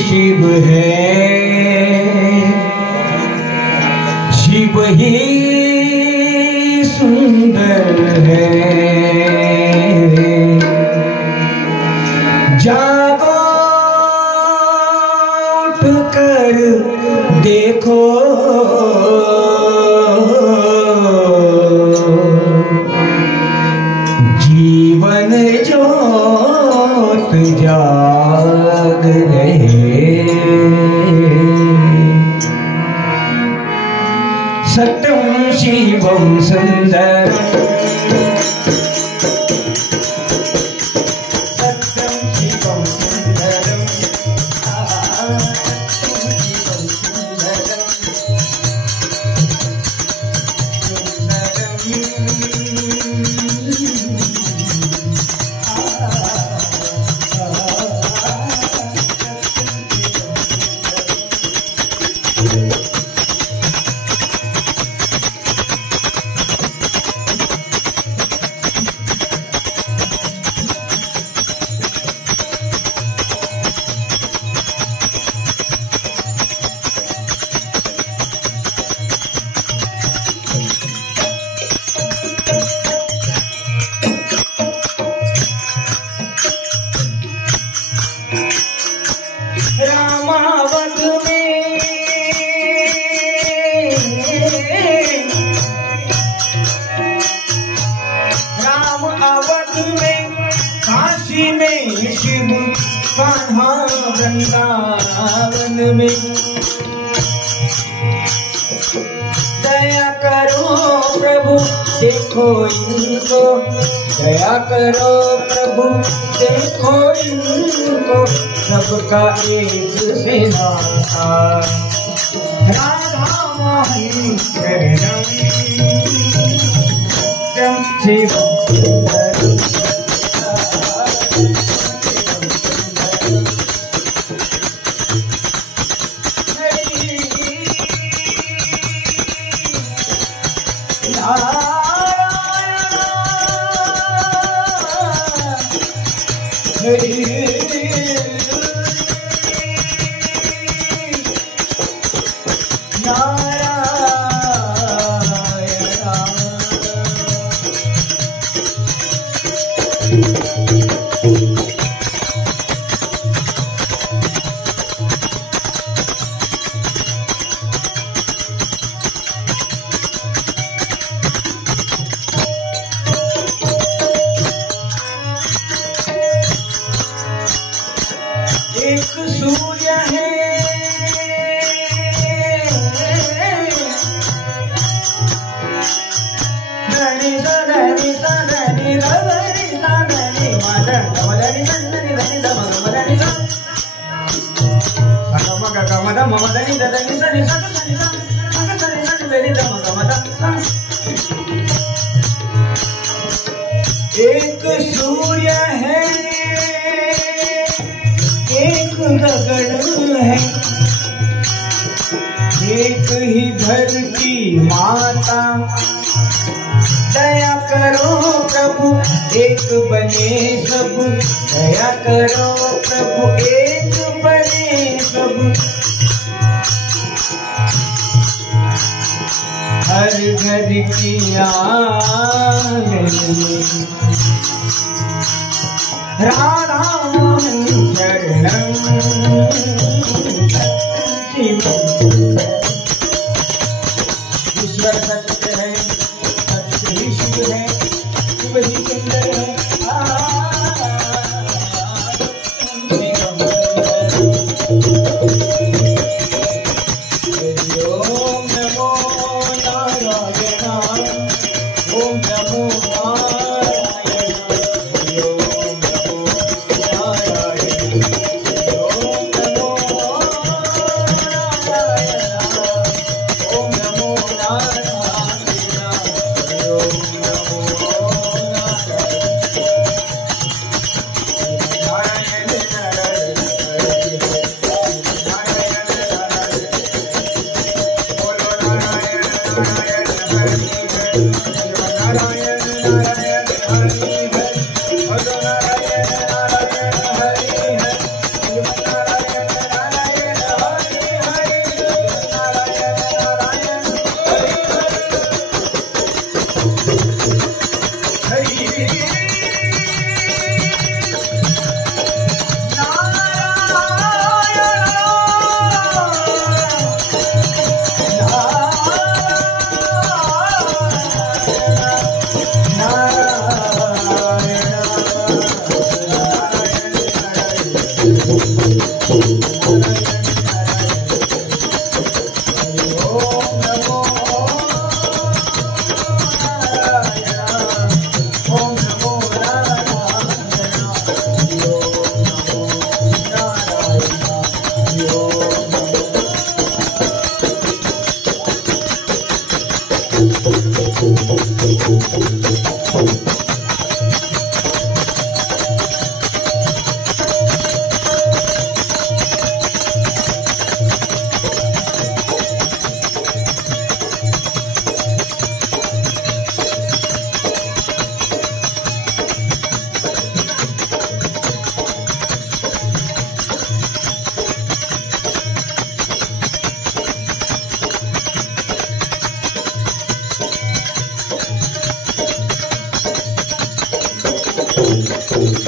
शिव है, शिव ही सुंदर है। जागो उठकर देखो, जीवन ज्योत जाग रहे। सत्यं शिवं सुंदरम्, सत्यं शिवं सुंदरम्, शिवं सुंदरम्, रामावत में राम अवध में, काशी में शिव, कान्हा वृंदावन में। दया करो प्रभु देखो इनको, दया करो प्रभु देखो इनको, सबका एक से नाता। राधा मोहन शरणम शिवं सुंदरम्, एक सूर्य है, धनी धनी धनी धनी धनी मदन मदनी धनी धनी धनी धनी मग गमद ममदनी धनी धनी धनी धनी धनी। एक सूर्य है, एक गगन है, एक ही धरती माता। दया करो प्रभु एक बने सब, दया करो प्रभु एक बने सब। हर घर की आंगन में राधा मोहन शरणम शिवं। ईश्वर सत्य है, सत्य ही शिव है, शिव ही सुंदर है। ओम नमो नारायण, ओम नमो नारायण। Thank